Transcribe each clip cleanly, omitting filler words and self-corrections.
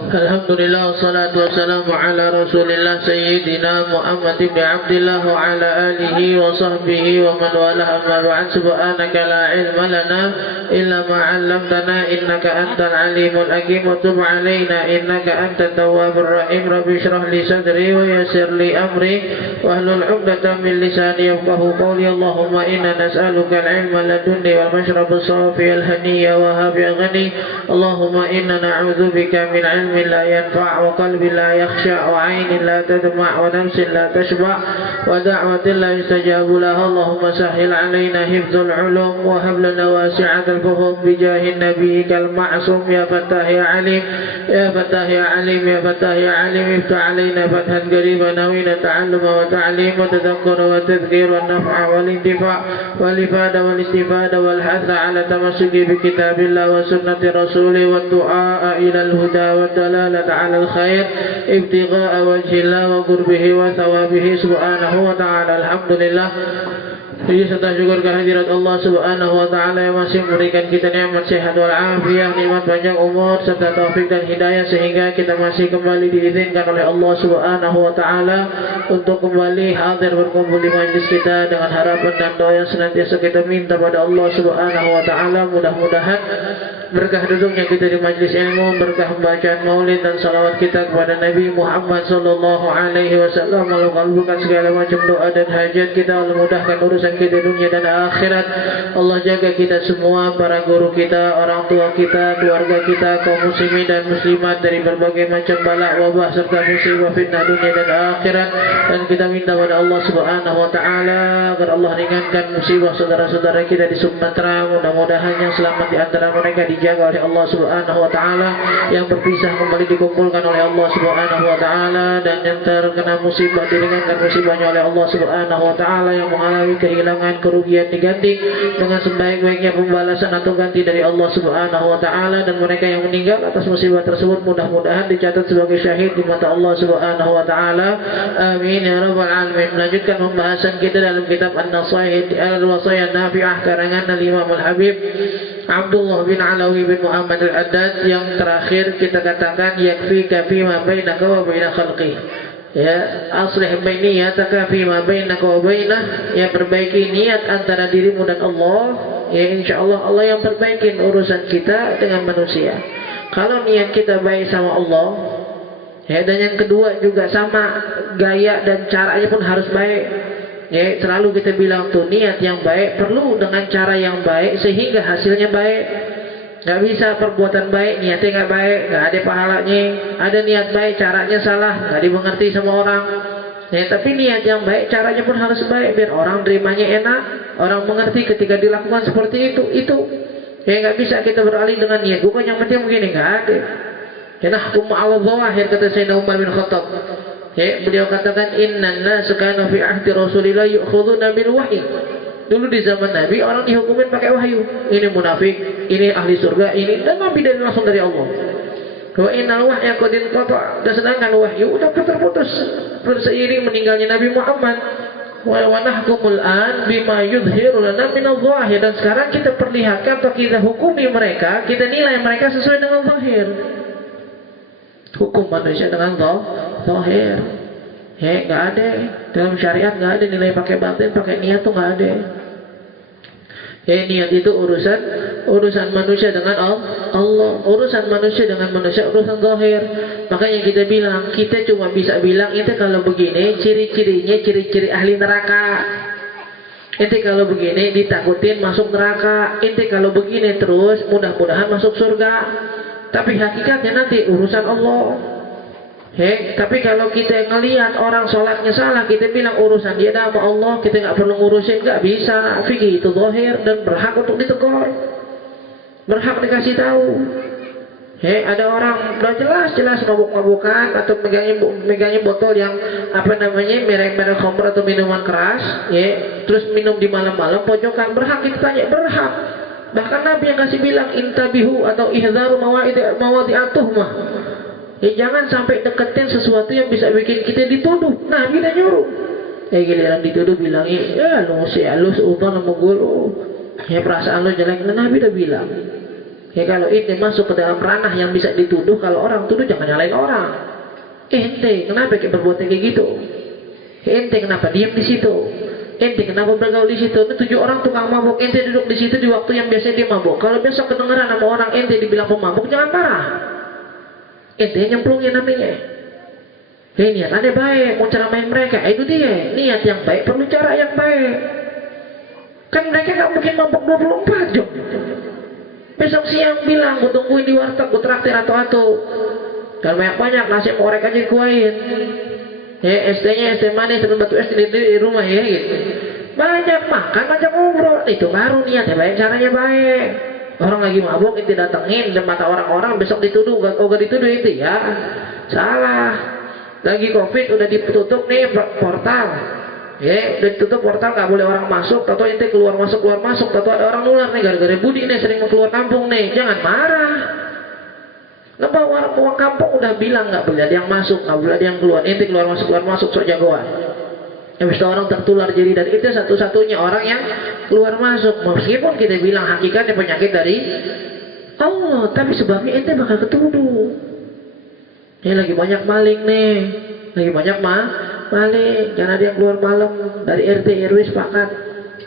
Alhamdulillah wassalatu wassalamu ala Rasulillah Sayyidina Muhammad ibn Abdillah wa ala alihi wa sahbihi wa man walah amma ba'd. Subhanaka la ilma lana illa ma 'allamtana innaka antal alimul hakim wa tub 'alaina innaka antat tawwabur rahim. Rabbi shrah li sadri wa yassir li amri wa hlul 'uqdatam min lisani yafqahu qawli. Allahumma inna nas'aluka al-'ilma ladunni wal mashraba safi al-haniyya wa habi ghani. Allahumma inna na'udzu bika min 'ilmin لا ينفع وقلب لا يخشع وعين لا تدمع ونفس لا تشبع ودعوة لا يستجاب لها. اللهم سهل علينا حفظ العلوم وهب لنا واسعة الفهم بجاه نبيك المعصوم. يا فتاح يا عليم يا فتاح يا عليم يا فتاح يا عليم افتح علينا فتحا قريبا نوينا تعلم وتعليم وتذكر وتذكير والنفع والانتفاع والإفادة والاستفادة والحث على التمسك بكتاب الله وسنة رسوله والدعاء إلى الهدى والدلالة على الخير ابتغاء وجه الله وقربه وثوابه سبحانه وتعالى. Alhamdulillah, puji serta syukur kehadirat Allah Subhanahu wa taala yang masih memberikan kita nikmat sehat wal afiat, nikmat panjang umur serta taufik dan hidayah sehingga kita masih kembali diizinkan oleh Allah Subhanahu wa taala untuk kembali hadir berkumpul di majlis kita dengan harapan dan doa yang senantiasa kita minta pada Allah Subhanahu wa taala. Mudah-mudahan berkah duduknya kita di majlis ilmu, berkah pembacaan maulid dan salawat kita kepada Nabi Muhammad sallallahu alaihi wasallam, Allah kabulkan segala macam doa dan hajat kita, Allah mudahkan urusan kita dunia dan akhirat. Allah jaga kita semua, para guru kita, orang tua kita, keluarga kita, kaum muslimin dan muslimat dari berbagai macam bala, wabah serta musibah fitnah dunia dan akhirat. Dan kita minta pada Allah Subhanahu wa taala agar Allah ringankan musibah saudara-saudara kita di Sumatera. Mudah-mudahan yang selamat di antara mereka dijaga oleh Allah Subhanahu wa taala, yang berpisah kembali dikumpulkan oleh Allah Subhanahu wa taala, dan yang terkena musibah diringankan musibahnya oleh Allah Subhanahu wa taala, yang mengalami kehilangan kerugian diganti dengan sebaik-baiknya pembalasan atau ganti dari Allah Subhanahu wa taala. Dan mereka yang meninggal atas musibah tersebut mudah-mudahan dicatat sebagai syahid di mata Allah Subhanahu wa taala. Amin ya rabbal alamin. Melanjutkan pembahasan kita dalam kitab An-Nasaih al-Wasaya Nafi'ah karangan Al-Imam Al-Habib Abdullah bin Alawi bin Muhammad Al-Haddad, yang terakhir kita katakan yakfika fima bainaka wa baina khalqi. Ya, aslih bainiyataka fima bainaka wa bainah, ya, perbaiki niat antara dirimu dan Allah. Ya, insyaallah Allah yang perbaikin urusan kita dengan manusia. Kalau niat kita baik sama Allah, ya, dan yang kedua juga sama, gaya dan caranya pun harus baik. Ya, selalu kita bilang tuh, niat yang baik perlu dengan cara yang baik sehingga hasilnya baik. Gak bisa perbuatan baik niatnya gak baik, gak ada pahalanya. Ada niat baik caranya salah, gak dimengerti sama orang. Ya, tapi niat yang baik caranya pun harus baik biar orang terimanya enak, orang mengerti ketika dilakukan seperti itu. Ya, gak bisa kita beralih dengan niat bukan yang penting begini, gak ada. Ya, nahkum ma'al dhawahir, kata Sayyidina Umar bin Khattab. Ya, beliau katakan innan nasu kana fi ahdi Rasulillah yu'khuduna bil wahyi. Dulu di zaman Nabi orang dihukumin pakai wahyu. Ini munafik, ini ahli surga, ini, dan Nabi dari langsung dari Allah. Wa innal wahya qad inqata. Dan sedangkan wahyu udah putus seiring meninggalnya Nabi Muhammad. Wa nahkumul an bima yudhiru lana min adh-dhahir. Dan sekarang kita perlihatkan atau kita hukumi mereka, kita nilai mereka sesuai dengan zahir. Hukum manusia dengan zahir. Ya, nggak ada dalam syariat, nggak ada nilai pakai batin, pakai niat tuh nggak ada. Ya, niat itu urusan manusia dengan Allah, urusan manusia dengan manusia, urusan zahir. Makanya kita bilang, kita cuma bisa bilang itu kalau begini ciri-cirinya ciri-ciri ahli neraka. Inti kalau begini ditakutin masuk neraka. Inti kalau begini terus mudah-mudahan masuk surga. Tapi hakikatnya nanti urusan Allah. Tapi kalau kita ngelihat orang sholatnya salah, kita bilang urusan dia sama Allah, kita nggak perlu ngurusin, nggak bisa. Fikih itu zahir dan berhak untuk ditegur, berhak dikasih tahu. Ada orang udah jelas mabuk-mabukan atau megangnya botol yang merek-merek khamr atau minuman keras, terus minum di malam-malam pojokan, berhak kita tanya, berhak. Bahkan Nabi yang kasih bilang intabihu atau ihzaru mawadi'atuhmah. Jangan sampai deketin sesuatu yang bisa bikin kita dituduh. Nabi udah nyuruh. Giliran dituduh bilangnya, ya lu seutan sama guru. Ya perasaan lu jelek, Nabi udah bilang. Ya kalau ente masuk ke dalam ranah yang bisa dituduh, kalau orang tuduh jangan nyalain orang. Ente kenapa berbuat kayak gitu? Ente kenapa diam di situ? Ente kenapa bergaul di situ? Ini 7 orang tukang mabuk, ente duduk di situ di waktu yang biasa dia mabuk. Kalau besok kedengeran sama orang ente dibilang pemabuk, jangan marah. Ente nyemplungin namanya. Niat aneh baik, mau ceramain mereka, itu dia. Niat yang baik perlu cara yang baik. Kan mereka gak mungkin mabuk 24 jam. Besok siang bilang, gue tungguin di warteg, gue traktir atau dan banyak-banyak nasi orek aja kuain. Ya SD-nya SD manis, teman batu SD di rumah ya gitu. Banyak makan, banyak ngobrol. Itu baru niatnya baik, caranya baik. Orang lagi mabuk itu datengin di mata orang-orang, besok dituduh, gak dituduh itu ya salah. Lagi covid udah ditutup nih portal, ya udah ditutup portal, nggak boleh orang masuk. Tahu ente keluar masuk, tahu ada orang nular nih gara-gara Budi nih sering mau keluar kampung nih. Jangan marah. Lebah orang kampung udah bilang nggak boleh ada yang masuk, nggak boleh ada yang keluar. Ente keluar masuk sok jagoan. Habis itu orang tertular jadi, dan itu satu-satunya orang yang keluar masuk. Meskipun kita bilang hakikatnya penyakit dari Allah, tapi sebabnya ente bakal ketuduh. Ini lagi banyak maling nih, lagi banyak maling. Jangan ada yang keluar malam dari RT RW sepakat.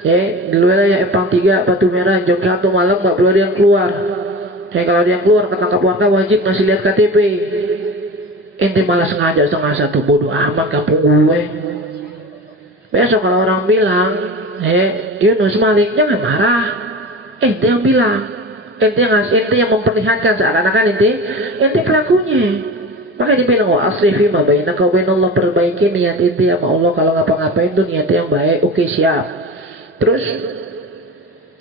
Ya, di wilayah Empang 3 Batu Merah jam 1 malam nggak boleh ada yang keluar. Ya, kalau ada yang keluar ketangkap warga wajib ngasih lihat KTP. Ente malah sengaja setengah 1, bodoh amat kampung gue. Besok kalau orang bilang, Yunus maling, jangan marah. Ente yang bilang, ente yang memperlihatkan seakan-akan ente pelakunya. Maka dibilang wa asrifi ma bainaka wa bainallah, perbaiki niat ente sama Allah. Kalau ngapa-ngapain tuh niatnya yang baik, oke siap. Terus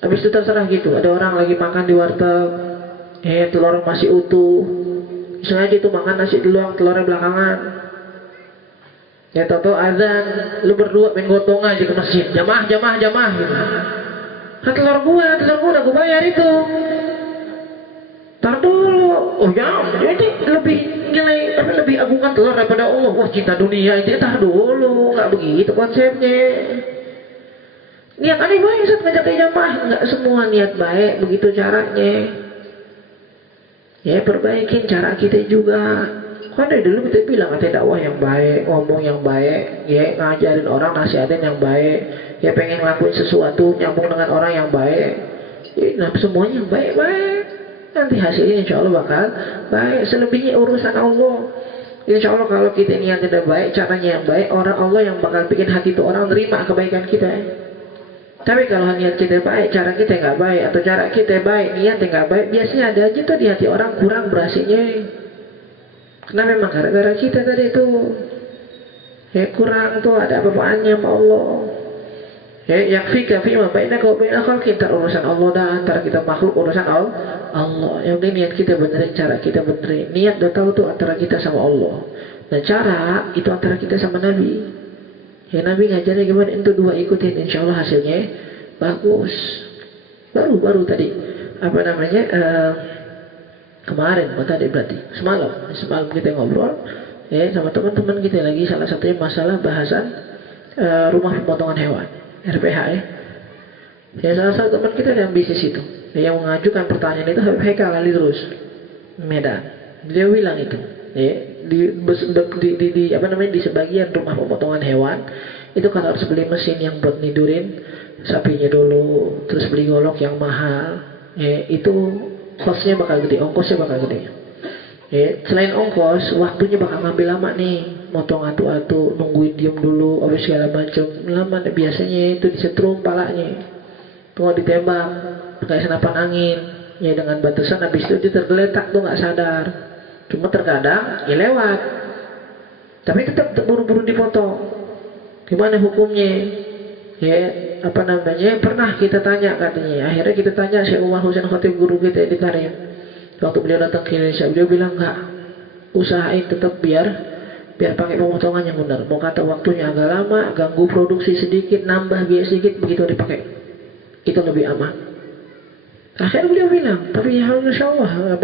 habis itu terserah gitu. Ada orang lagi makan di warteg, telur masih utuh. Sengaja itu makan nasi duluan, telurnya belakangan. Ya tahu azan, lu berdua main gotong aja ke masjid. Jamaah gitu. Nah, telur gua udah gua bayar itu. Tar dulu. Oh ya, jadi lebih agungkan telur daripada Allah. Wah, cinta dunia itu tar dulu, nggak begitu konsepnya. Niat aneh baik saat ngajak jamaah, nggak semua niat baik begitu caranya. Ya perbaikin cara kita juga. Kan dari dulu kita bilang ada dakwah yang baik, ngomong yang baik, ya ngajarin orang, nasihatin yang baik, ya pengen ngelakuin sesuatu nyambung dengan orang yang baik. Nah semuanya yang baik-baik. Nanti hasilnya insya Allah bakal baik. Selebihnya urusan Allah. Insya Allah kalau kita niat tidak baik, caranya yang baik, orang Allah yang bakal bikin hati itu orang terima kebaikan kita. Tapi kalau niat kita baik, cara kita nggak baik, atau cara kita baik, niat nggak baik, biasanya ada aja tuh di hati orang kurang berasnya. Karena memang gara-gara kita tadi itu kurang tuh, ada apa-apaannya sama Allah. Yakfika fima bainaka wa baina khalqika, urusan Allah dah, antara kita makhluk urusan Allah. Yang penting niat kita benerin, cara kita benerin. Niat udah tahu tuh antara kita sama Allah. Dan cara itu antara kita sama Nabi. Nabi ngajarnya gimana? Itu dua ikutin, insya Allah hasilnya bagus. Baru tadi kemarin tadi berarti semalam kita ngobrol sama teman-teman kita lagi, salah satunya masalah bahasan rumah pemotongan hewan. RPH salah satu teman kita yang bisnis itu, yang mengajukan pertanyaan itu Habib kali terus Medan. Dia bilang itu di sebagian rumah pemotongan hewan itu kan harus beli mesin yang buat nidurin sapinya dulu, terus beli golok yang mahal. Itu kosnya bakal gede, ongkosnya bakal gede. Selain ongkos, waktunya bakal ngambil lama nih. Motong atu-atu, nungguin diem dulu, habis segala macam. Lama biasanya itu disetrum palanya. Tunggu ditembak, pakai senapan angin. Dengan batasan, habis itu dia tergeletak tuh nggak sadar. Cuma terkadang lewat. Tapi tetap buru-buru dipotong. Gimana hukumnya? Pernah kita tanya katanya. Akhirnya kita tanya Syekh Umar Husain Khatib, guru kita di Tarim. Waktu beliau datang ke Indonesia, beliau bilang enggak, usahain tetap biar pakai pemotongan yang benar. Mau kata waktunya agak lama, ganggu produksi sedikit, nambah biaya sedikit, begitu dipakai itu lebih aman. Akhirnya beliau bilang, tapi ya insya Allah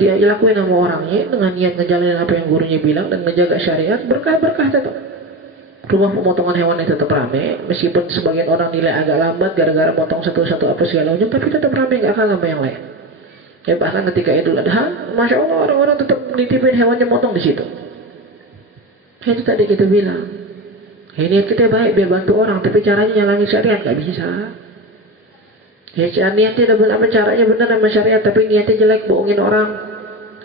dia lakuin sama orangnya dengan niat ngejalanin apa yang gurunya bilang dan ngejaga syariat, berkah tetap. Rumah pemotongan hewan itu tetap ramai, meskipun sebagian orang nilai agak lambat gara-gara potong satu-satu apa segala macam, tapi tetap ramai, nggak kalah sama yang lain. Ya bahkan ketika Idul Adha, masya Allah orang-orang tetap nitipin hewannya motong di situ. Itu tadi kita bilang, ini kita baik biar bantu orang, tapi caranya nyalahin syariat nggak bisa. Ya niatnya apa caranya benar sama syariat, tapi niatnya jelek, bohongin orang.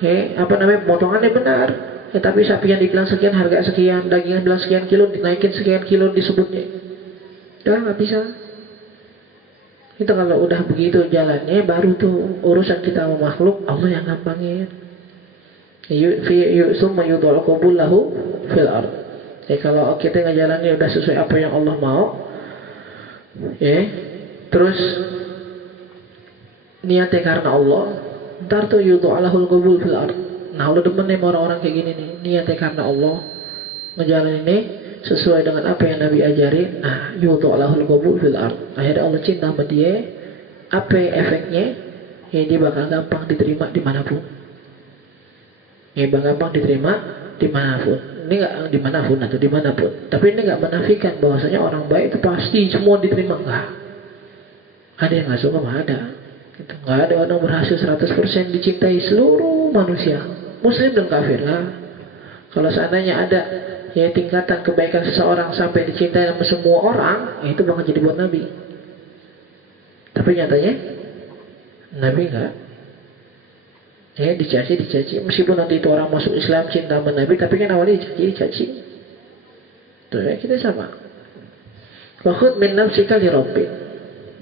Pemotongannya benar. Ya, tapi sapi yang dibilang sekian harga sekian, daging yang bilang sekian kilo dinaikin sekian kilo disebutnya. Ya nggak bisa. Itu kalau udah begitu jalannya, baru tuh urusan kita sama makhluk Allah yang gampangin. Summa yudhal qabul lahu fil ard. Ya kalau kita ngejalannya udah sesuai apa yang Allah mau, ya terus niatnya karena Allah, ntar tuh yudhal lahul qabul fil ard. Nah Allah demen nih orang-orang kayak gini nih, niatnya karena Allah, ngejalan ini sesuai dengan apa yang Nabi ajarin. Nah yudha'lahul qabul fil ard, akhirnya Allah cinta sama dia. Apa efeknya? Ya dia bakal gampang diterima dimanapun. Ya bakal gampang diterima dimanapun. Ini nggak dimanapun atau dimanapun, tapi ini nggak menafikan bahwasanya orang baik itu pasti semua diterima. Nggak ada yang nggak suka, mah ada. Nggak ada orang berhasil 100% dicintai seluruh manusia, muslim dan kafir. Nah, kalau seandainya ada ya tingkatan kebaikan seseorang sampai dicintai sama semua orang, ya itu bakal jadi buat Nabi. Tapi nyatanya Nabi enggak. Ya dicaci. Meskipun nanti itu orang masuk Islam cinta sama Nabi, tapi kan awalnya dicaci. Tuh ya kita sama. Wa khudh min nafsika li rabbik.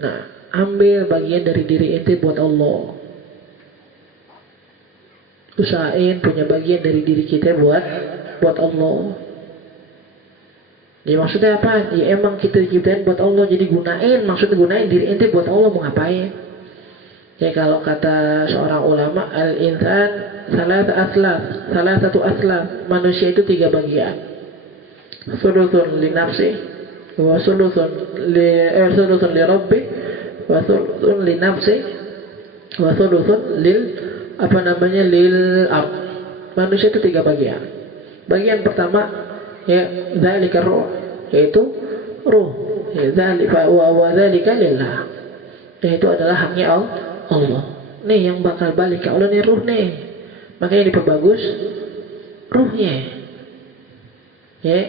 Nah, ambil bagian dari diri ente buat Allah. Usahain punya bagian dari diri kita buat Allah. Ya maksudnya apa? Ya emang kita diciptain buat Allah, jadi gunain. Maksudnya gunain diri ente buat Allah, mau ngapain? Ya kalau kata seorang ulama, al-insan salasatu aslaf. Manusia itu 3 bagian. Sulusun li nafsi, wa sulusun li rabbi, wa sulusun li nafsi, wa sulusun lil ard. Manusia itu 3 bagian. Bagian pertama ya zalika ruh, yaitu ruh. Ya zalika wa zalika lillah. Yaitu adalah haknya Allah. Nih yang bakal balik ke Allah nih ruh nih. Makanya diperbagus ruhnya. Ya.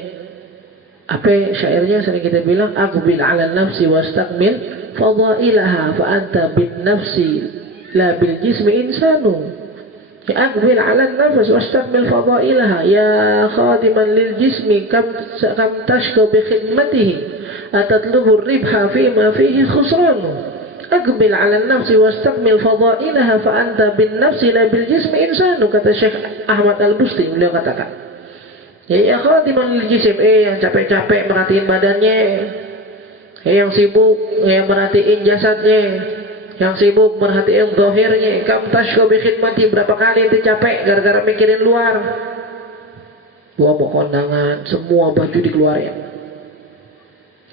Apa syairnya sering kita bilang, aqbil 'ala nafsi wastakmil fadailaha fa anta bin nafsi la bil jismi insanu. Ya aqbil 'ala nafs wastakmil fadailaha ya khadiman lil jismi kam tashku bi khidmatihi atatlubu ar-ribha fi ma fihi khusran. Aqbil 'ala nafsi wastakmil fadailaha fa anta bin nafsi la bil jismi insanu, kata Syekh Ahmad Al-Busti. Beliau katakan, ya khadiman lil jism, yang capek-capek merhatiin badannya, yang sibuk yang merhatiin jasadnya, yang sibuk merhatiin zahirnya. Kam tashku bi khidmati, berapa kali itu capek gara-gara mikirin luar. Gua mau kondangan, semua baju dikeluarin.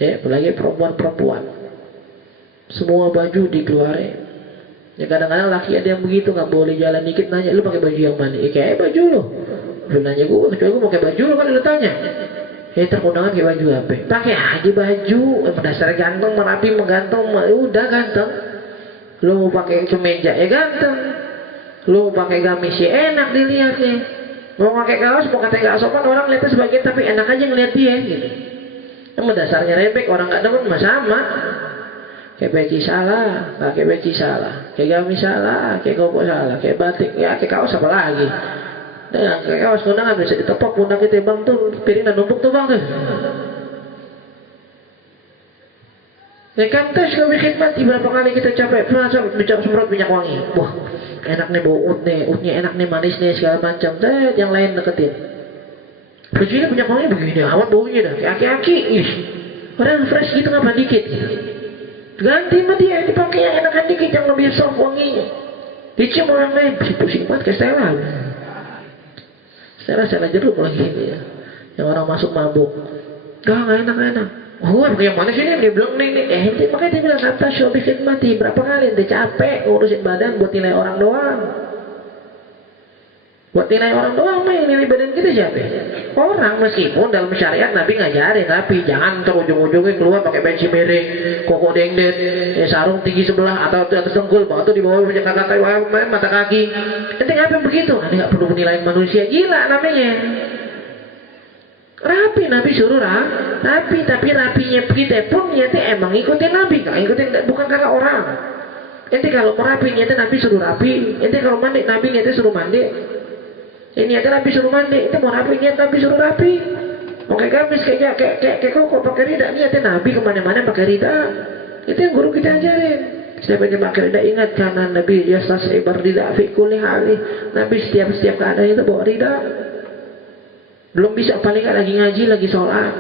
Ya, apalagi perempuan-perempuan, semua baju dikeluarin. Ya kadang-kadang laki ada yang begitu, nggak boleh jalan dikit nanya, lu pakai baju yang mana? Kayak baju lo. Lu nanya gue, kecuali gue pakai baju lo kan lu tanya. Terkundangan pakai baju apa? Pakai aja baju, dasar ganteng, merapi, menggantung, udah ganteng. Lu mau pakai kemeja ya ganteng. Lu mau pakai gamis ya enak dilihatnya. Mau pakai kaos, mau kata nggak sopan, orang lihatnya sebagian, tapi enak aja ngeliat dia gitu. Emang dasarnya rebek, orang nggak demen mah sama. Kayak peci salah, pakai peci salah, kayak gamis salah, kayak koko salah, kayak batik, ya kayak kaos apa lagi? Nah, kayak kaos kondangan bisa ditepok pundak kita, bang tuh piring dan numpuk tuh bang tuh. Ya kan tes kami khidmat, berapa kali kita capek, bicara semprot minyak wangi, wah enak nih bau utnya enak nih, manis nih segala macam, yang lain deketin. Bajunya minyak wangi begini, amat baunya dah, kayak aki-aki, padahal fresh gitu ngapa dikit gitu. Ganti sama dia, dipakai yang enakan dikit, yang lebih soft wanginya. Dicium orang lain, pusing banget kayak Stella jeruk lagi ini ya. Yang orang masuk mabuk, gak enak. Pakai yang mana sih ini? Dia bilang nih. Makanya dia bilang kata syobih khidmati. Berapa kali dia capek ngurusin badan buat nilai orang doang. Buat nilai orang doang mah yang nilai badan kita siapa? Orang, meskipun dalam syariat Nabi ngajarin, tapi jangan terujung-ujungnya keluar pakai benci miring, koko dengdet, sarung tinggi sebelah atau di atas dengkul, batu di bawah punya kakak mata kaki. Nanti apa begitu? Nanti nggak perlu menilai manusia, gila namanya. Rapi Nabi suruh rapi, tapi rapinya kita pun niatnya emang ikutin Nabi, nggak ikutin, bukan karena orang. Nanti kalau mau rapi niatnya Nabi suruh rapi, nanti kalau mandi Nabi niatnya suruh mandi. Ini aja Nabi suruh mandi, itu mau rapi niat Nabi suruh rapi. Pakai gamis kayak kok pakai rida, niatnya Nabi kemana-mana pakai rida. Itu yang guru kita ajarin. Setiap yang pakai rida ingat karena Nabi yastas'i bardida fi kulli hali. Nabi setiap keadaan itu bawa rida. Belum bisa paling nggak lagi ngaji lagi sholat.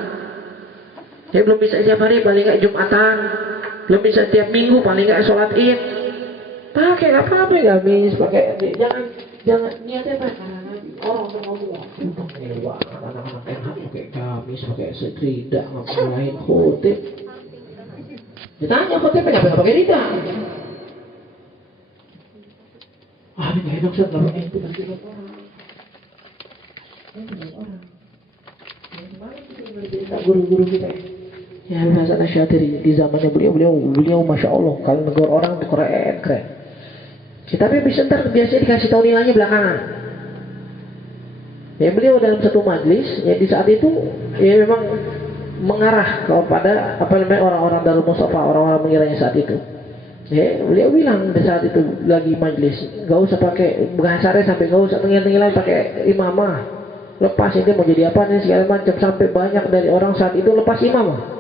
Ya belum bisa setiap hari paling nggak Jumatan. Belum bisa setiap minggu paling nggak sholat Id. Pakai nggak apa-apa gamis, pakai jangan niatnya apa? Orang tuh ngomong mewah, anak-anak enak pakai gamis, pakai rida, ngapain khotib. Ditanya khotib kenapa nggak pakai rida? Ah, ini nggak enak sih kalau itu pasti orang. Guru-guru kita. Ya Hasan Asy'adiri di zamannya beliau masya Allah kalau negor orang tuh keren. Ya, tapi bisa ntar biasanya dikasih tahu nilainya belakangan. Ya beliau dalam satu majlis, ya di saat itu ya memang mengarah kepada apa namanya orang-orang Darul Mustafa, orang-orang mengiranya saat itu. Ya beliau bilang di saat itu lagi majlis, gak usah pakai bahasanya sampai gak usah tengil-tengilan pakai imamah. Lepas ini mau jadi apa nih segala macam sampai banyak dari orang saat itu lepas imamah.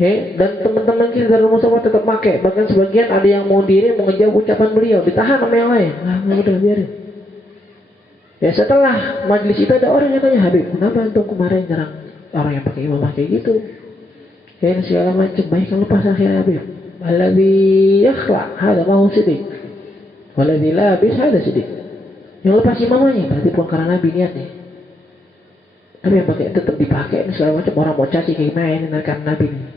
Dan teman-teman kita Darul Mustafa tetap pakai, bahkan sebagian ada yang mau diri mau ngejauh ucapan beliau, ditahan sama yang lain. Nah, udah biarin. Ya setelah majlis itu ada orang yang tanya, Habib, kenapa antum kemarin nyerang orang yang pakai imamah kayak gitu? Ya segala macam, baik kan lepas akhirnya Habib. Alladzi yakhla hada mahu sidik. Walladzi labis hada sidik. Yang lepas imamahnya berarti bukan karena Nabi niatnya. Tapi yang pakai tetap dipakai segala macam, orang mau caci kayak gimana karena Nabi ini.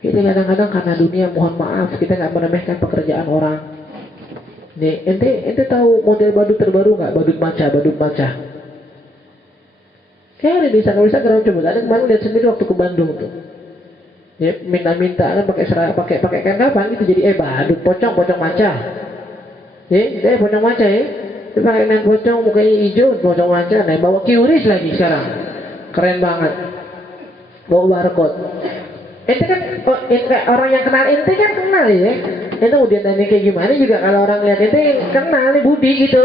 Kita kadang-kadang karena dunia, mohon maaf, kita nggak meremehkan pekerjaan orang. Nih, ente tahu model badut terbaru nggak? Badut maca. Kayak ada di Instagram coba. Ada kemarin lihat sendiri waktu ke Bandung tuh. Ya, minta kan pakai kain kapan gitu jadi badut pocong maca. Dia pocong maca ya. Dia pakai kain pocong mukanya hijau, pocong maca. Nah, bawa QRIS lagi sekarang. Keren banget. Bawa barcode. Ente kan orang yang kenal ente kan kenal ya. Ente udah nanya kayak gimana juga kalau orang lihat ente kenal nih Budi gitu.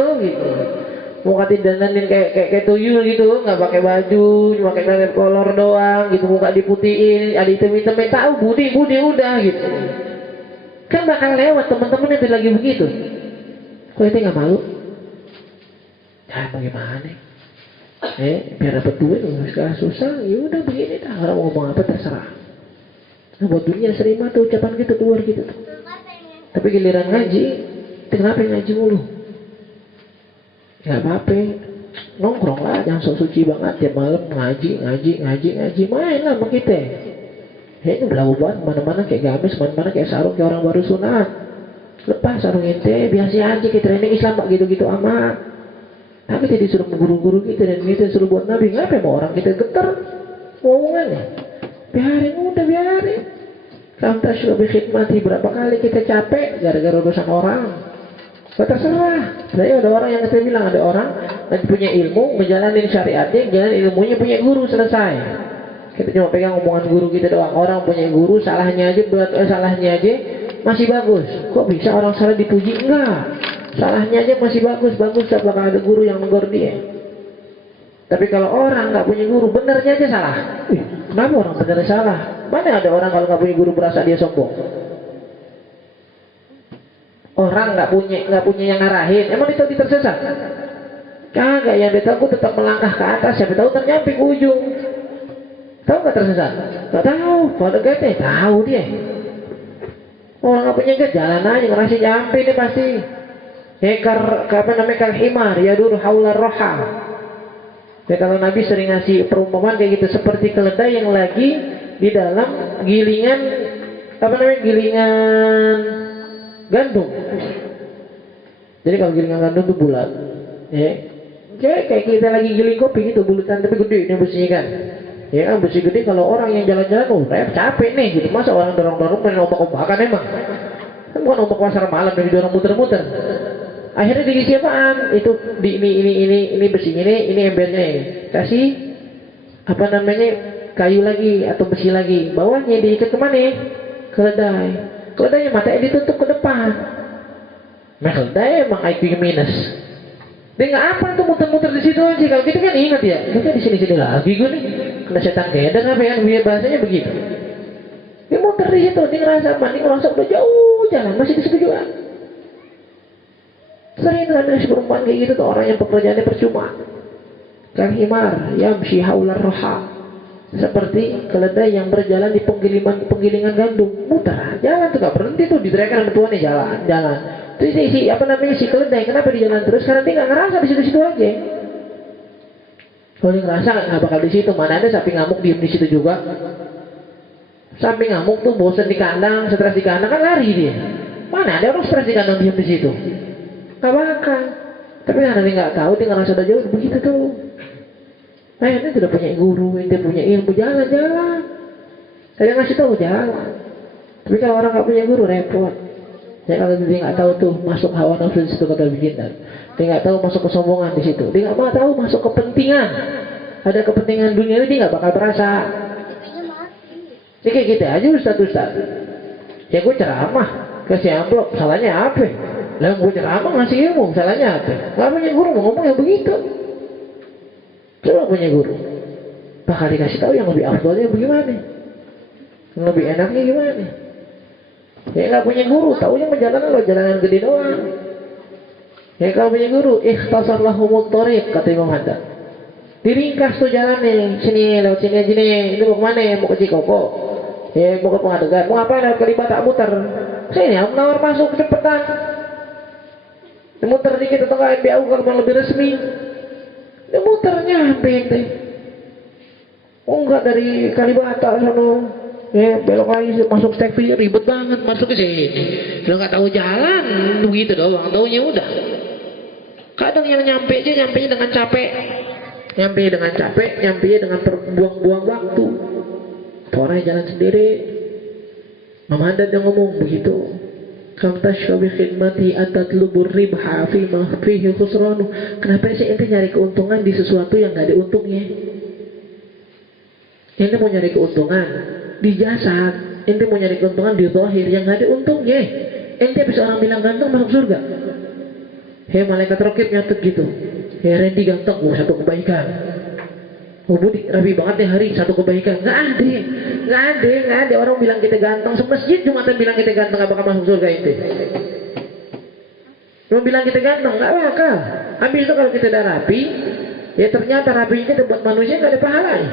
Muka dandanin kayak tuyul gitu, nggak pakai baju, cuma pakai kolor doang gitu, muka diputihin, ada hitam-hitam, tahu Budi udah gitu. Kan bakal lewat teman-teman yang lagi begitu. Kok ente nggak malu? Ya bagaimana? Biar dapat duit sekarang susah, ya udah begini dah. Orang mau ngomong apa terserah. Nah, buat dunia serima tuh ucapan gitu keluar gitu tuh. Tapi giliran ngaji, kenapa ngaji mulu? Gak apa-apa, nongkrong lah, jangan sok suci banget tiap malam ngaji, main lah sama kita. Ini berlalu banget, mana-mana kayak gamis, mana-mana kayak sarung kayak orang baru sunat. Lepas sarung ente, biasa aja kayak training Islam pak gitu-gitu amat. Tapi kita disuruh guru-guru kita dan kita suruh buat Nabi, ngapain mau orang kita getar ngomongannya? Biarin. Kamu tasyabi khidmati, berapa kali kita capek gara-gara urusan orang. Terserah. Saya ada orang yang saya bilang, ada orang yang punya ilmu, menjalani syariatnya, jalan ilmunya punya guru, selesai. Kita cuma pegang omongan guru kita doang. Orang punya guru, salahnya aja masih bagus. Kok bisa orang salah dipuji? Enggak. Salahnya aja masih bagus apakah ada guru yang menegur dia. Tapi kalau orang nggak punya guru, benernya aja salah. Kenapa orang bener salah? Mana ada orang kalau nggak punya guru berasa dia sombong? Orang nggak punya yang ngarahin, emang dia tersesat? Kagak, yang dia tahu tetap melangkah ke atas, siapa tahu ternyampe ke ujung. Tahu nggak tersesat? Nggak tahu. Kalau gede tahu dia. Orang nggak punya gede, jalan aja ngerasa nyampe dia pasti. Kal himar, yadur haular roha. Ya kalau Nabi sering ngasih perumpamaan kayak gitu, seperti keledai yang lagi di dalam gilingan gandum. Jadi kalau gilingan gandum tuh bulat. Ya. Kayak kita lagi giling kopi gitu, bulatan tapi gede ini besinya kan. Ya kan besi gede, kalau orang yang jalan-jalan capek nih gitu. Masa orang dorong-dorong main ombak-ombakan emang. Kan bukan ombak pasar malam yang didorong muter-muter. Akhirnya diisi apaan? Itu di ini besinya ini embernya ini. Kasih apa namanya? Kayu lagi atau besi lagi. Bawahnya diikat kemana? Keledai. Keledainya matanya ditutup ke depan. Nah keledai emang IQ minus. Dia nggak apa tuh muter-muter di situ aja. Kalau kita kan ingat ya, kita di sini lagi gue nih kena setan keder apa ya? Bahasanya begitu. Dia muter di situ, dia ngerasa apa? Dia ngerasa udah jauh jalan masih di situ juga. Sering kan ada perempuan kayak gitu tuh, orang yang pekerjaannya percuma. Kal himar yamshi haular roha, seperti keledai yang berjalan di penggilingan gandum, muter jalan tuh gak berhenti tuh, diteriakan sama tuannya jalan. Terus si keledai kenapa di jalan terus? Karena dia nggak ngerasa di situ aja. Kalau dia ngerasa nggak bakal di situ, mana ada sapi ngamuk diem di situ juga. Sapi ngamuk tuh bosan di kandang, stres di kandang kan lari dia. Mana ada orang stres di kandang diem di situ? Nggak bakal. Tapi karena dia nggak tahu, dia ngerasa udah jauh begitu tuh. Nah ini sudah punya guru, dia punya ilmu, jalan. Saya ngasih tahu jalan. Tapi kalau orang nggak punya guru repot. Ya kalau dia nggak tahu tuh masuk hawa nafsu di situ kata bikinan, dia nggak tahu masuk kesombongan di situ, dia nggak tahu masuk kepentingan, ada kepentingan dunia ini dia nggak bakal berasa. Ini kayak gitu aja ustaz. Ya gue ceramah kasih amplop, salahnya apa? Lah gue ceramah ngasih ilmu, salahnya apa? Nggak punya guru ngomong ya begitu. Coba punya guru, bakal dikasih tahu yang lebih afdolnya bagaimana, yang lebih enaknya gimana. Ya nggak punya guru, taunya jalanan gede doang. Ya kalau punya guru, ikhtasar lahumut thariq kata Imam Haddad. Diringkas tuh jalannya, sini lewat sini, ini mau kemana? Mau ke Cikoko, ya mau ke Pengadegan, mau apa? Lewat Kalibata muter. Sini, menawar masuk kecepatan. Muter dikit atau nggak MBAU kalau mau lebih resmi. Dia muternya hampir deh. Oh enggak dari Kalibata sono. Ya belok lagi masuk Stekfi ribet banget masuk ke sini. Lo nggak tahu jalan begitu doang, taunya udah. Kadang yang nyampe dengan capek, nyampe dengan buang-buang waktu. Orang jalan sendiri. Mama Haddad yang ngomong begitu. Kam tashrabi khidmati atatlubur ribha fi ma fihi khusranu. Kenapa sih ente nyari keuntungan di sesuatu yang nggak ada untungnya? Ente mau nyari keuntungan di jasad, ente mau nyari keuntungan di zahir yang nggak ada untungnya. Ente bisa orang bilang ganteng masuk surga. Hei malaikat roket nyatet gitu. Hei Randy ganteng, satu kebaikan. Oh Budi rapi banget nih hari, satu kebaikan. Nggak ada orang bilang kita ganteng. Semasjid Jumatan bilang kita ganteng, nggak bakal masuk surga ente. Mau bilang kita ganteng, nggak bakal. Habis itu kalau kita udah rapi, ya ternyata rapi kita buat manusia nggak ada pahalanya.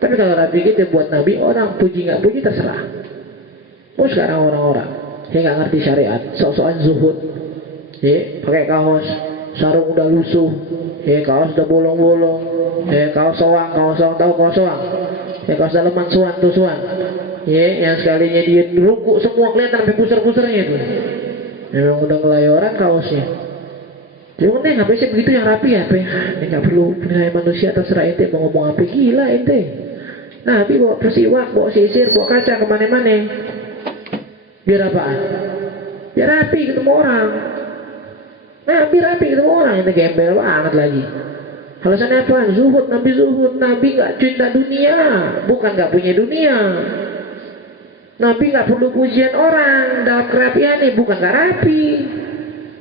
Tapi kalau rapi kita buat Nabi, orang puji nggak puji terserah. Oh sekarang orang-orang yang nggak ngerti syariat, sok-sokan zuhud, ya pakai kaos, sarung udah lusuh, ya kaos udah bolong-bolong, ya kaos soang tahu kaos soang, ya kaos daleman suan, ya yang sekalinya dia rukuk semua kelihatan sampai pusar-pusarnya itu. Memang udah ngelayoran kaosnya. Cuma ente nggak bisa begitu yang rapi ya, ini nggak perlu penilaian manusia terserah ente mau ngomong apa gila ente. Nah, tapi bawa persiwak, bawa sisir, bawa kaca kemana-mana. Biar apaan? Biar rapi ketemu orang. Nah, biar rapi ketemu orang. Ini gembel banget lagi. Alasannya apa? Zuhud. Nabi nggak cinta dunia, bukan nggak punya dunia. Nabi nggak perlu pujian orang dalam kerapian nih, bukan nggak rapi.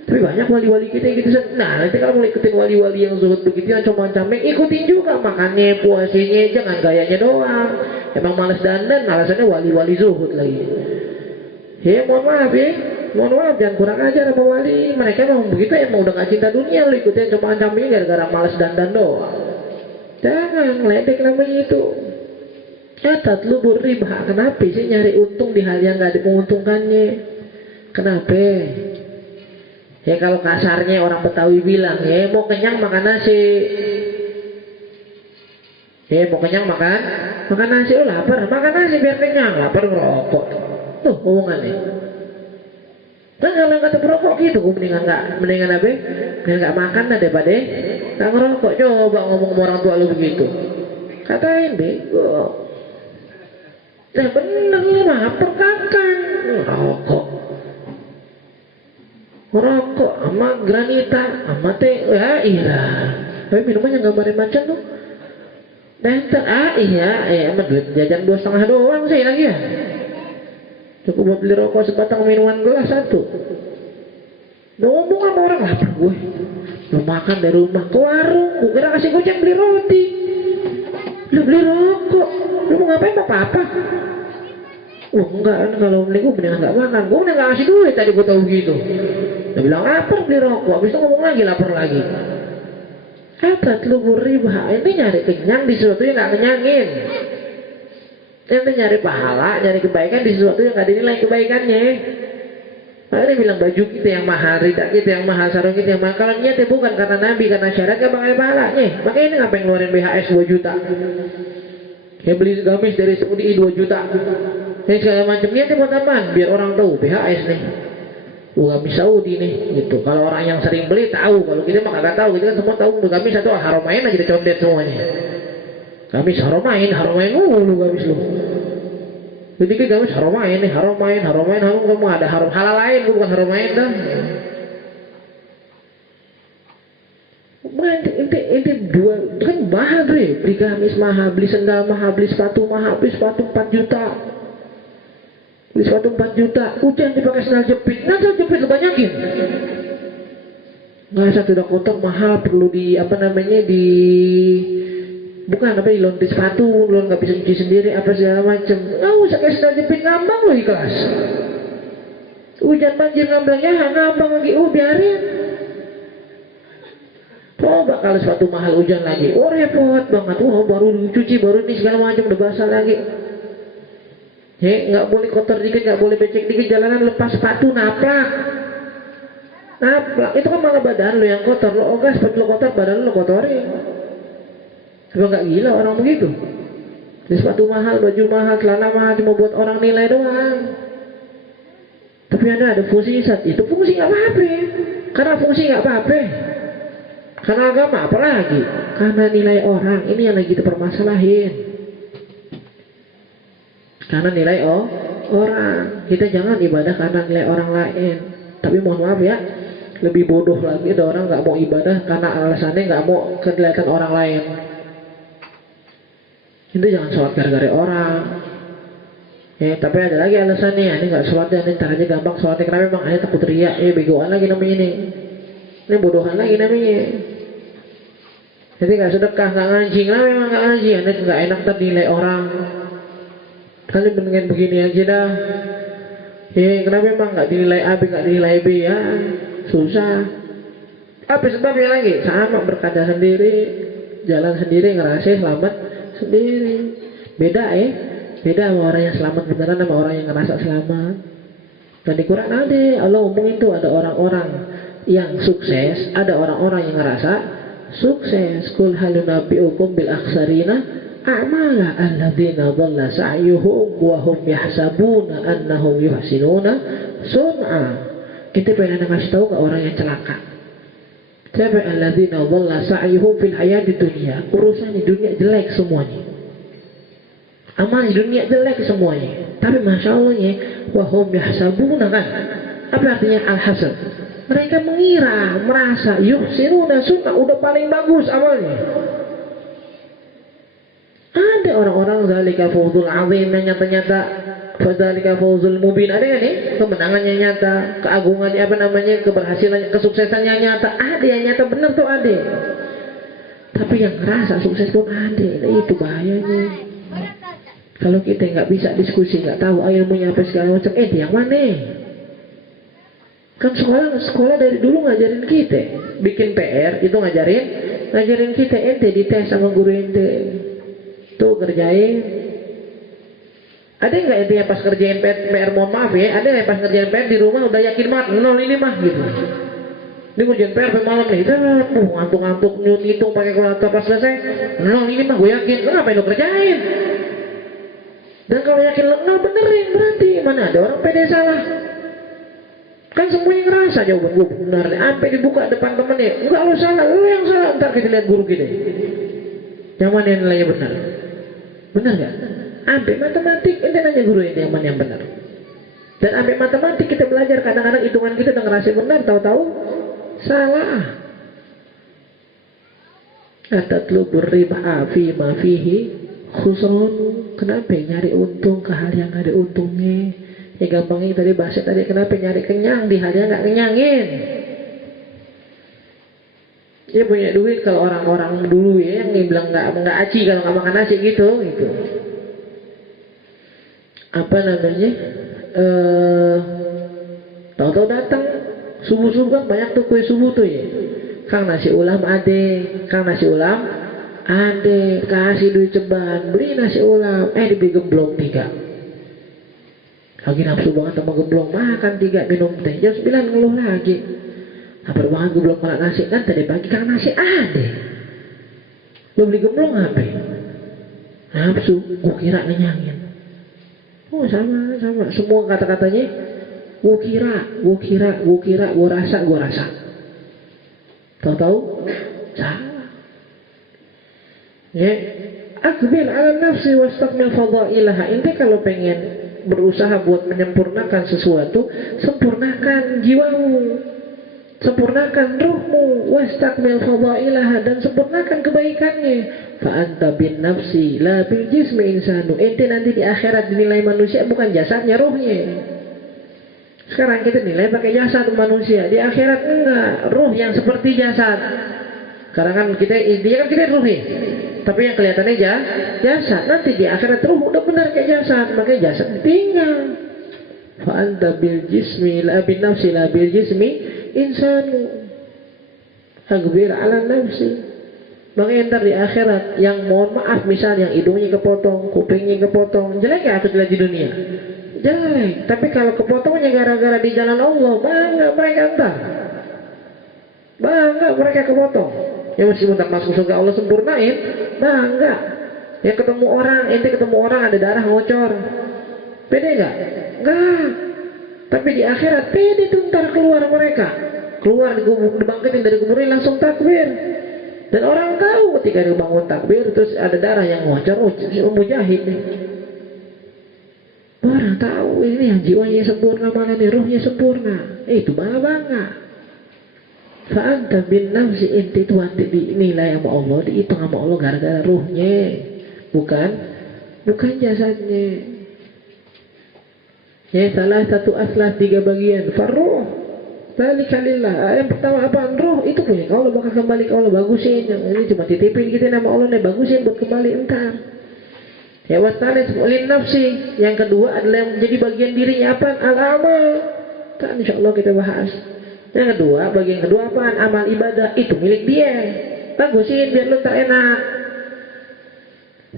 Tapi banyak wali-wali kita yang gitu. Nah nanti kalau mau ikutin wali-wali yang zuhud begitu yang comang-cameng, ikutin juga makannya, puasanya, jangan gayanya doang. Emang malas dandan, alasannya wali-wali zuhud lagi. Ya mohon maaf jangan kurang ajar sama wali. Mereka memang begitu, emang udah gak cinta dunia, lu ikutin comang-camengnya gara-gara malas dandan doang. Jangan ngeledek namanya itu. Catat lu berriba. Kenapa sih nyari untung di hal yang gak menguntungkannya? Kenapa? Ya kalau kasarnya orang Betawi bilang, ya mau kenyang makan nasi. Ya mau kenyang makan nasi. Oh lapar, makan nasi biar kenyang. Lapar ngerokok. Tuh hubungannya. Nah kalau kata perokok gitu, gue mendingan apa? Mendingan nggak makan dah daripada nggak ngerokok. Coba ngomong sama orang tua lu begitu, katain bego. Nah bener lu lapar kakan ngerokok sama granita sama teh ya iya. Tapi minumannya gambarin macan tuh. Nenter iya sama duit jajan 2,5 doang sih lagi ya. Cukup buat beli rokok sebatang minuman gelas 1. Udah ngomong sama orang lapar gue. Lu makan dari rumah ke warung, gue kira kasih goceng beli roti. Lu beli rokok, lu mau ngapain apa-apa? Wah enggak kan kalau beli gue mendingan gak makan. Gue mendingan gak kasih duit tadi gue tau gitu. Dia bilang lapar beli rokok, habis itu ngomong lagi lapar lagi. Kata lu riba, ini nyari kenyang di sesuatu yang gak kenyangin. Ini nyari pahala, nyari kebaikan di sesuatu yang gak dinilai kebaikannya. Makanya bilang baju kita yang mahal, rida kita yang mahal, sarung kita yang mahal. Kalau niatnya bukan karena Nabi, karena syarat gak bakal pahalanya. Makanya ini ngapain ngeluarin BHS 2 juta. Kayak beli gamis dari Saudi 2 juta. Kayak segala macam niatnya buat apaan? Biar orang tahu BHS nih. Gamis Saudi nih gitu. Kalau orang yang sering beli tahu, kalau kita mah kagak tahu. Kita kan semua tahu gamis atau Haramain aja dicondet semuanya. Gamis Haramain lu gamis lu. Jadi kan gamis Haramain nih, Haramain kamu ada haram halal lain bukan Haramain dah. Inti dua kan mahal deh, beli gamis mahal, beli sendal mahal, beli sepatu mahal, beli sepatu 4 juta. Beli sepatu 4 juta, hujan dipakai sandal jepit, nah sandal jepit lu banyakin. Nggak satu udah kotor mahal, perlu di apa namanya di bukan apa di laundry sepatu, lu nggak bisa cuci sendiri apa segala macem. Nggak usah kayak sandal jepit ngambang lu ikhlas. Hujan banjir ngambangnya ngambang lagi, biarin. Coba kalau sepatu mahal hujan lagi, repot banget. Baru dicuci, baru ini segala macam udah basah lagi. Nggak boleh kotor dikit, nggak boleh becek dikit, jalanan lepas sepatu naplak. Itu kan malah badan lo yang kotor, lo ogas sepatu lo kotor, badan lo kotorin. Coba nggak gila orang begitu. Di sepatu mahal, baju mahal, celana mahal cuma buat orang nilai doang. Tapi ada fungsi saat itu fungsi nggak apa-apa. Karena fungsi nggak apa-apa. Karena agama apa lagi? Karena nilai orang ini yang lagi dipermasalahin. Karena nilai orang. Kita jangan ibadah karena nilai orang lain. Tapi mohon maaf ya, lebih bodoh lagi ada orang nggak mau ibadah karena alasannya nggak mau kelihatan orang lain. Itu jangan sholat gara-gara orang. Tapi ada lagi alasannya, ini nggak sholat dan ntar aja gampang sholatnya karena memang ada takut riak. Begoan lagi namanya ini. Ini bodohan lagi namanya. Jadi nggak sedekah, nggak ngaji, karena memang nggak ngaji, nggak enak ternilai orang. Kali mendingan begini aja dah. Kenapa memang nggak dinilai A, nggak dinilai B ya? Susah. Apa sebabnya lagi? Sama berkata sendiri, jalan sendiri, ngerasa selamat sendiri. Beda beda sama orang yang selamat beneran sama orang yang ngerasa selamat. Dan di Quran ada Allah ngomongin tuh ada orang-orang yang sukses, ada orang-orang yang ngerasa sukses. Qul hal nunabbi'ukum bil akhsarina a'mala alladzina dhalla sa'yuhum wa hum yahsabuna annahum yuhsinuna sun'a. Kita pengen ngasih tahu ke orang yang celaka. Siapa alladzina dhalla sa'yuhum fil hayati dunya. Urusan di dunia jelek semuanya. Amal di dunia jelek semuanya. Tapi masya Allah ya, wa hum yahsabuna kan. Apa artinya al-hasad? Mereka mengira, merasa yuhsinuna sun'a udah paling bagus amalnya. Ada orang-orang zalika fawzul azim yang nyata-nyata fadzalika fawzul mubin. Ada kan nih? Kemenangannya nyata, keagungannya apa namanya, keberhasilannya, kesuksesannya nyata. Ada yang nyata benar tuh ada. Tapi yang ngerasa sukses pun ada. Nah, itu bahayanya. Kalau kita nggak bisa diskusi, nggak tahu ilmunya apa segala macam, yang mana? Kan sekolah dari dulu ngajarin kita, bikin PR itu ngajarin kita di tes sama guru ente. Tuh kerjain. Ada nggak ente yang pas kerjain PR mohon maaf ya, ada yang pas kerjain PR di rumah udah yakin banget 0 ini mah gitu. Ini ngerjain PR sampai malam nih, ngantuk-ngantuk ngitung pakai kalkulator pas selesai 0 ini mah gue yakin. Lu ngapain lu kerjain? Dan kalau yakin 0 benerin berarti mana ada orang pede salah. Kan semuanya ngerasa jawaban gue benar. Sampai dibuka depan temennya, enggak lo salah, lo yang salah. Ntar kita lihat guru kita. Yang mana yang nilainya benar? Benar gak? Sampai matematik, ente nanya guru ini yang mana yang benar. Dan sampai matematik kita belajar, kadang-kadang hitungan kita udah ngerasa benar, tahu-tahu salah. Atatlubur riba fi ma fihi khusrun. Kenapa nyari untung ke hal yang ada untungnya? Ya gampangnya tadi bahasa tadi, kenapa nyari kenyang di hal yang gak kenyangin? Dia punya duit. Kalau orang-orang dulu ya yang bilang nggak aci kalau nggak makan nasi gitu. Apa namanya? Tahu-tahu datang subuh-subuh kan banyak tuh kue subuh tuh ya. Kang nasi ulam ade, kasih duit ceban, beli nasi ulam, dibeli gemblong 3. Lagi nafsu banget sama gemblong, makan 3, minum teh, jam 9 ngeluh lagi. Lapar banget gemblong malah nasi, kan tadi pagi kang nasi ade. Lo beli gemblong apa? Nafsu, gua kira ngenyangin. Oh sama, semua kata-katanya gua kira, gua rasa. Tahu-tahu salah. Ya, akbil ala nafsi wastakmil fadailaha. Inti kalau pengen berusaha buat menyempurnakan sesuatu, sempurnakan jiwamu, sempurnakan ruhmu, wastakmil fadailaha, dan sempurnakan kebaikannya. Fa anta bin nafsi la bil jismi insanu. Inti nanti di akhirat dinilai manusia bukan jasadnya, ruhnya. Sekarang kita nilai pakai jasad manusia, di akhirat enggak, ruh yang seperti jasad. Karena kan kita intinya kan kita ruh ya, tapi yang kelihatannya jasad. Nanti di akhirat ruh udah benar kayak jasad, makanya jasad tinggal. Fa anta bil jismi la bin nafsi la bil jismi insanu. Akbir ala nafsi. Makanya ntar di akhirat yang mohon maaf misal yang hidungnya kepotong, kupingnya kepotong, jelek ya atau jelek di dunia? Jelek. Tapi kalau kepotongnya gara-gara di jalan Allah, bangga mereka entar. Bangga mereka kepotong. Ya meskipun tak masuk surga Allah sempurnain, bangga. Ya ketemu orang ada darah ngocor. Pede gak? Enggak. Tapi di akhirat pede tuh ntar keluar mereka. Keluar dibangkitin dari kuburnya langsung takbir. Dan orang tahu ketika dia bangun takbir terus ada darah yang ngocor, mujahid nih. Orang tahu ini yang jiwanya sempurna, malah nih ruhnya sempurna. Itu malah bangga. Fa'anta bin nafsi, inti itu nanti dinilai sama Allah, dihitung sama Allah gara-gara ruhnya, bukan jasadnya. Ya, salah satu aslah 3 bagian. Farruh balikalillah. Yang pertama apa? Ruh itu punya Allah, bakal kembali ke Allah, bagusin. Yang ini cuma titipin kita nama Allah nih, bagusin buat kembali entar. Ya, wasalis lin nafsi. Yang kedua adalah yang menjadi bagian dirinya apa? Al-amal. Kan insyaallah kita bahas. Yang kedua, bagian kedua apaan? Amal ibadah, itu milik dia. Bagusin biar lu tak enak.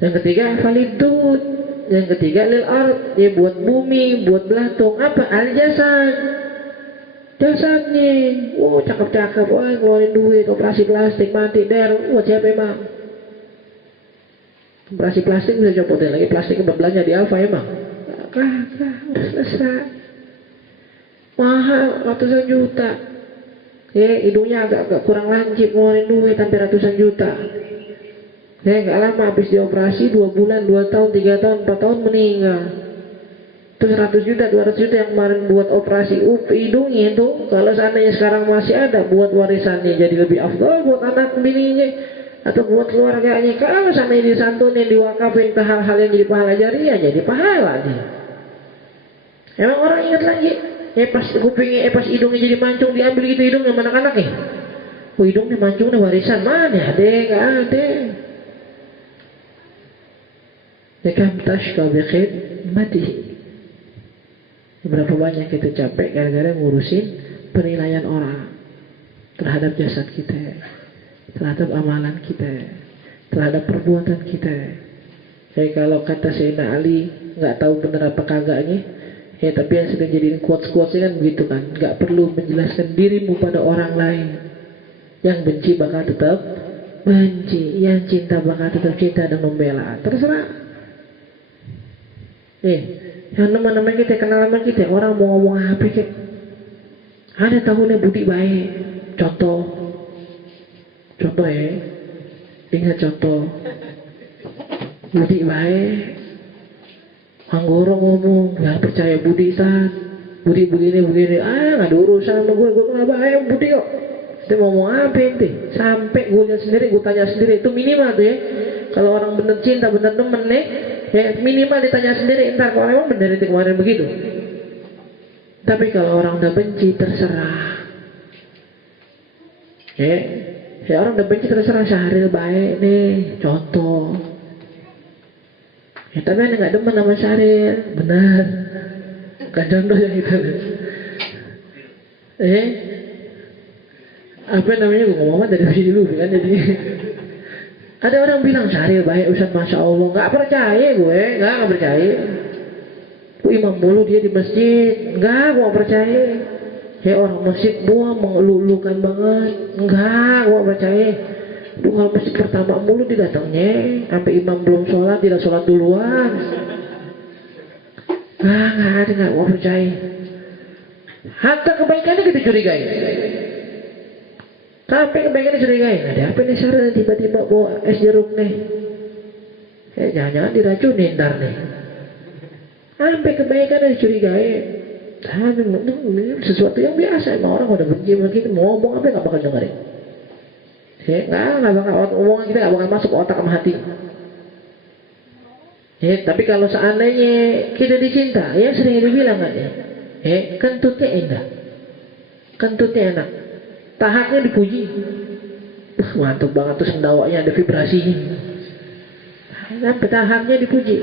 Yang ketiga, validun. Yang ketiga, lil ard, ya buat bumi, buat belatung. Apa? Al jasad. Jasadnya. Oh, cakep-cakep. Wah, ngeluarin duit, operasi plastik, mati, der. Buat siapa emang? Operasi plastik bisa copotin lagi, plastiknya berbelanja di Alfa emang? Kagak, udah selesai. Mahal, ratusan juta. Ya, hidungnya agak kurang lancip, ngeluarin duit hampir ratusan juta. Ya, gak lama habis dioperasi 2 bulan, 2 tahun, 3 tahun, 4 tahun meninggal. Terus 100 juta, 200 juta yang kemarin buat operasi hidungnya itu, kalau seandainya sekarang masih ada, buat warisannya jadi lebih afdal buat anak bininya atau buat keluarganya. Kalau seandainya disantunin, diwakafin ke hal-hal yang jadi pahala jariah, jadi pahala dia. Emang orang ingat lagi? Pas kupingnya, pas hidungnya jadi mancung, diambil gitu hidungnya sama anak-anaknya. Oh, hidungnya mancungnya warisan mana? Ada, gak ada. Ya kan, tashka biqid mati. Berapa banyak kita capek gara-gara ngurusin penilaian orang terhadap jasad kita, terhadap amalan kita, terhadap perbuatan kita. Jadi kalau kata Sayyidina Ali, nggak tahu benar apa kagaknya, ya tapi yang sedang jadiin quotes-quotesnya kan begitu kan, nggak perlu menjelaskan dirimu pada orang lain. Yang benci bakal tetap benci, yang cinta bakal tetap cinta dan membela. Terserah. Yang nama-nama kita, kenal nama kita, orang mau ngomong apa kek? Ada tahunnya budi baik. Contoh ya. Ingat contoh. Budi baik. Anggoro ngomong, ya percaya budi San. Budi begini. Nggak ada urusan sama gue kenapa baik budi kok. Kita ngomong apa ente? Sampai gue lihat sendiri, gue tanya sendiri. Itu minimal tuh ya. Kalau orang bener cinta, bener temen nih, ya minimal ditanya sendiri. Entar kalau emang bener itu kemarin begitu. Tapi kalau orang udah benci, terserah. Ya orang udah benci terserah. Syahril baik nih, contoh. Ya tapi anda nggak demen sama Syahril, benar. Kan contoh yang itu. Apa namanya, gue ngomong dari sini dulu kan jadi. Ada orang bilang Syahril baik Ustaz, masya Allah. Nggak percaya gue, nggak percaya. Gue imam mulu dia di masjid, nggak gue percaya. Ya orang masjid gua mengelulukan banget, enggak gue percaya. Dua masjid pertama mulu didatangnya, sampai imam belum sholat, tidak sholat duluan. Nggak gue percaya. Hatta kebaikannya kita curigai. Sampai kebaikannya curigai. Ada apa nih Syahril tiba-tiba bawa es jeruk nih? Jangan-jangan diracunin ntar nih. Sampai kebaikannya dicurigai. Sesuatu yang biasa. Emang orang udah benci begitu, mau ngomong apa nggak bakal dengerin. Nggak bakal, omongan kita nggak bakal masuk ke otak sama hati. Tapi kalau seandainya kita dicinta, ya sering dibilang kan ya, kentutnya indah, kentutnya enak, tahaknya dipuji, mantap banget tuh sendawanya ada vibrasinya, sampai tahaknya dipuji,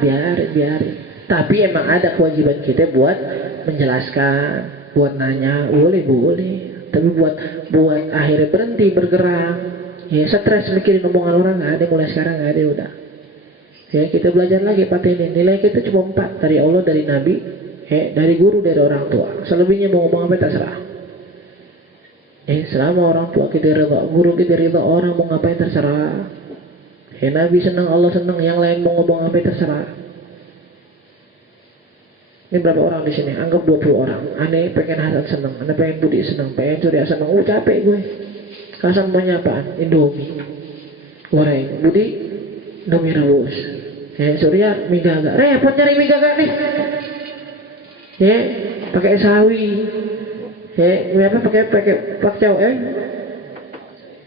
biarin. Tapi emang ada kewajiban kita buat menjelaskan, buat nanya, boleh. Tapi buat akhirnya berhenti bergerak. Ya stres mikirin omongan orang nggak ada, mulai sekarang nggak ada udah. Ya kita belajar lagi patenin. Nilai kita cuma 4 dari Allah, dari Nabi, dari guru, dari orang tua. Selebihnya mau ngomong apa terserah. Selama orang tua kita ridha, guru kita ridha, orang mau ngapain terserah. Nabi senang, Allah senang, yang lain mau ngomong apa terserah. Ini berapa orang di sini? Anggap 20 orang. Aneh pengen Hasan senang, aneh pengen Budi senang, pengen Surya senang. Capek gue. Hasan maunya apaan? Indomie goreng. Budi Indomie rebus. Surya mie gagak. Repot nyari mie gagak nih. Pakai sawi. Pakai pakcoy.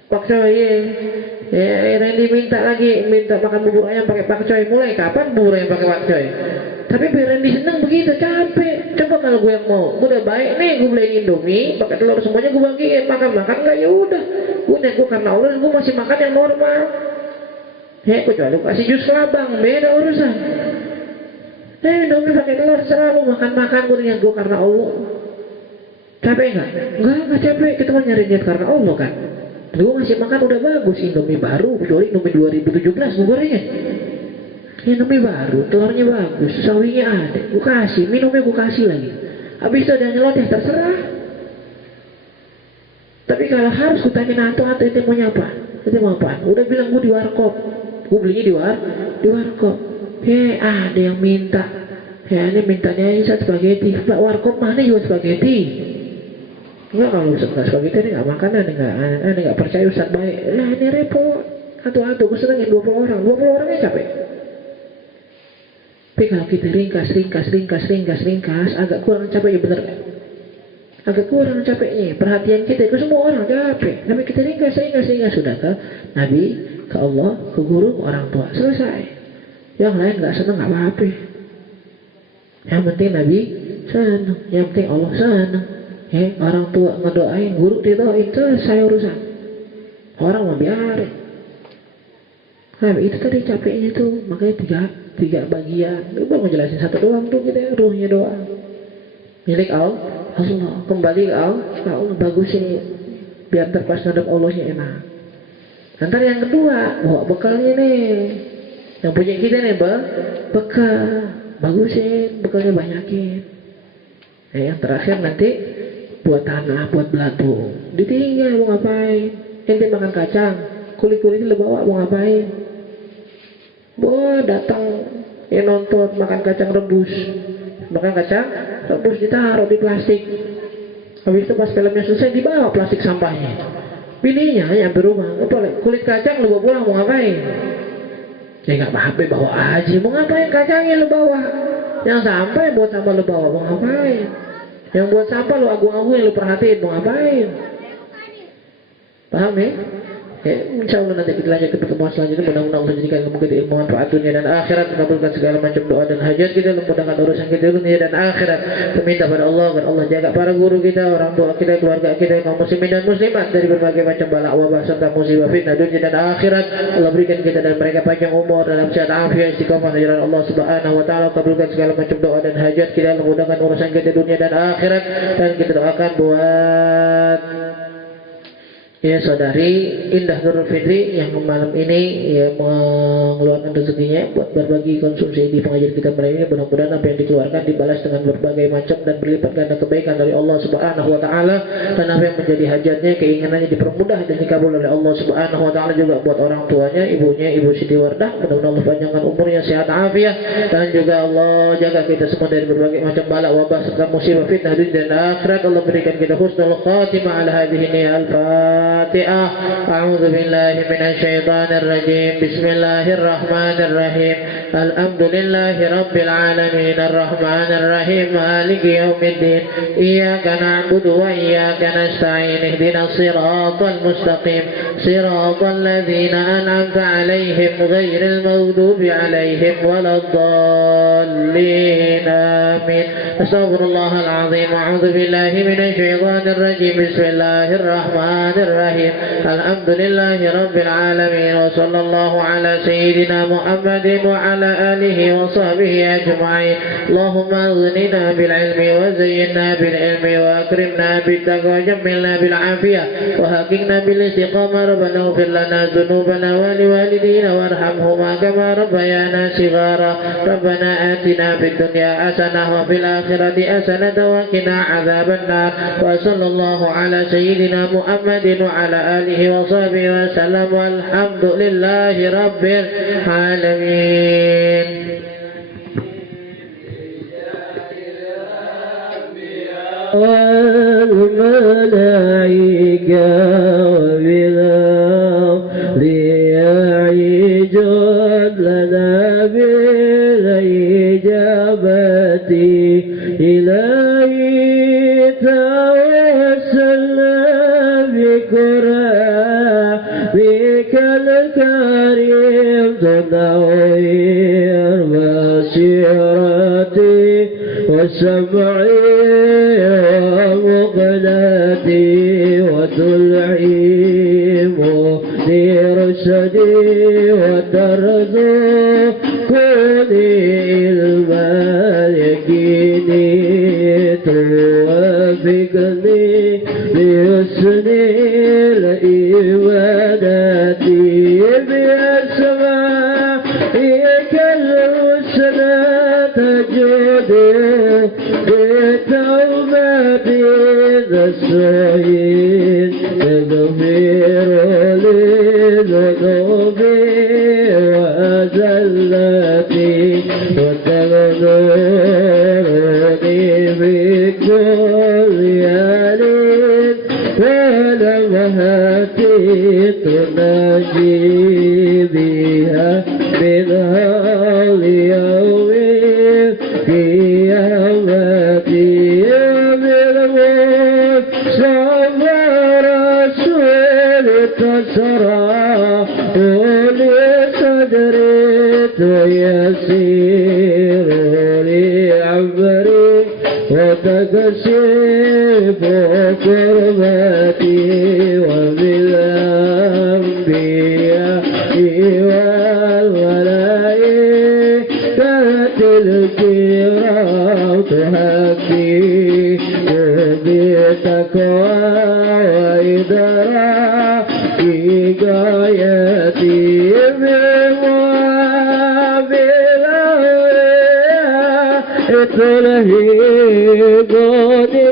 Pakcoy. Randy minta makan bubur ayam pakai pakcoy. Mulai kapan bubur ayam pakai pakcoy? Tapi biar Randy senang begitu, capek. Coba kalau gue yang mau, gue udah baik nih, gue beliin Indomie, pakai telur semuanya gue bagiin, makan nggak ya udah. Gue karena Allah, gue masih makan yang normal. Kecuali kasih jus kelabang, beda urusan. Indomie pakai telur selalu makan gue karena Allah. Capek nggak? Nggak capek. Kita mau nyari niat karena Allah kan. Gue masih makan udah bagus. Indomie baru, kecuali Indomie 2017 gue gorengin. Indomie baru, telurnya bagus, sawinya ada, gue kasih, minumnya gue kasih lagi. Habis itu ada yang nyeloteh, terserah. Tapi kalau harus gue tanya atau itu maunya apa? Itu mau apa? Udah bilang gue di warkop, gue belinya di warkop. Ada yang minta, ini mintanya Ustaz spaghetti. Pak warkop mana juga spaghetti? Enggak, kalau Ustaz nggak spaghetti ini nggak makan, ini nggak percaya Ustaz baik. Lah ini repot. Atu-atu, gue senengin 20 orangnya capek. Tapi kalau kita ringkas, agak kurang capek, ya bener kan? Agak kurang capeknya, perhatian kita ke semua orang capek. Tapi kita ringkas, sudah ke Nabi, ke Allah, ke guru, ke orang tua, selesai. Yang lain nggak seneng nggak apa-apa. Yang penting Nabi seneng, yang penting Allah seneng. Orang tua ngedoain, guru didoain, selesai urusan. Orang mau biarin. Nah, itu tadi capeknya tuh, makanya tiga bagian. Gue mau jelasin satu doang tuh kita, ruhnya doang. Milik Allah, kembali ke Allah, bagusin biar terpas ngadep Allahnya enak. Nanti yang kedua, bawa bekalnya nih. Yang punya kita nih, bekal. Bagusin, bekalnya banyakin. Yang terakhir nanti buat tanah, buat belatung. Ditinggal mau ngapain? Ente makan kacang, kulit-kulitnya bawa mau ngapain? Datang nonton makan kacang rebus ditaruh di plastik, Habis itu pas filmnya selesai dibawa plastik sampahnya. Pilihnya yang berubah. Kulit kacang lu bawa pulang mau ngapain? Ya nggak apa-apa bawa aja. Mau ngapain kacangnya lu bawa? Yang sampah buat sampah lu bawa mau ngapain? Yang buat sampah lu agung-agungin lu perhatiin mau ngapain? Paham ya? Ya, insya Allah nanti kita lanjut ke pertemuan selanjutnya. Mudah-mudahan Allah jadikan ilmu kita ilmu manfaat dunia dan akhirat, mengabulkan segala macam doa dan hajat kita, memudahkan urusan kita dunia dan akhirat. Meminta pada Allah agar Allah jaga para guru kita, orang tua kita, keluarga kita, kaum muslimin dan muslimat dari berbagai macam bala wabah serta musibah fitnah dunia dan akhirat. Allah berikan kita dan mereka panjang umur dalam sehat afiat istiqamah di jalan Allah Subhanahu wa taala. Kabulkan segala macam doa dan hajat kita, memudahkan urusan kita dunia dan akhirat. Dan kita doakan buat ya saudari Indah Nurul Fitri yang malam ini ya mengeluarkan rezekinya buat berbagi konsumsi di pengajian kita malam ini. Mudah-mudahan apa yang dikeluarkan dibalas dengan berbagai macam dan berlipat ganda kebaikan dari Allah Subhanahu wa taala, dan apa yang menjadi hajatnya, keinginannya dipermudah dan dikabul oleh Allah Subhanahu wa taala. Juga buat orang tuanya, ibunya, Ibu Siti Wardah, mudah-mudahan Allah panjangkan umurnya, sehat afiat, dan juga Allah jaga kita semua dari berbagai macam bala wabah serta musibah fitnah dunia dan akhirat. Allah berikan kita husnul khatimah ala hadhihi al-Fatihah. أعوذ بالله من الشيطان الرجيم. بسم الله الرحمن الرحيم. الحمد لله رب العالمين الرحمن الرحيم مالك يوم الدين. إياك نعبد وإياك نستعين. اهدنا الصراط المستقيم صراط الذين أنعمت عليهم غير المغضوب عليهم ولا الضالين آمين. أستغفر الله العظيم. أعوذ بالله من الشيطان الرجيم. بسم الله الرحمن الرحيم. الحمد لله رب العالمين وصلى الله على سيدنا محمد وعلى آله وصحبه أجمعين. اللهم اغننا بالعلم وزينا بالعلم وأكرمنا بالتقوى وجملنا بالعافية وهكنا بالاستقامة. ربنا اغفر لنا ذنوبنا ولوالدينا وارحمهما كما ربيانا صغارا. ربنا آتنا في الدنيا حسنة وفي الآخرة حسنة وقنا عذاب النار. وصلى الله على سيدنا محمد وعلى آله وصحبه وسلم والحمد لله رب العالمين. والملائكة وبالأرض ليعجب لنا بالإجابة. إلهي توسلنا بك الكريم تنوير بصيرتي وسمعي ومقلتي وتلعيم لرشدي وترزقني علما يقيني توفقني لحسني الإيماناتي بأسمائك الحسنى تجود بتوبتي السعيد تغفر لي ذنوبي وزلتي وتغفرني بكل يالين ولمهاتي تناجي بها منها اليوم قيامتي. بالموت صبر رسول تسرى ولصدري تيسير لعمري وتكشف كربتي. وبالأنبياء والملائكة الكرام تهدي بتقوى وإدراك غايتي. بالأولياء تلهيبني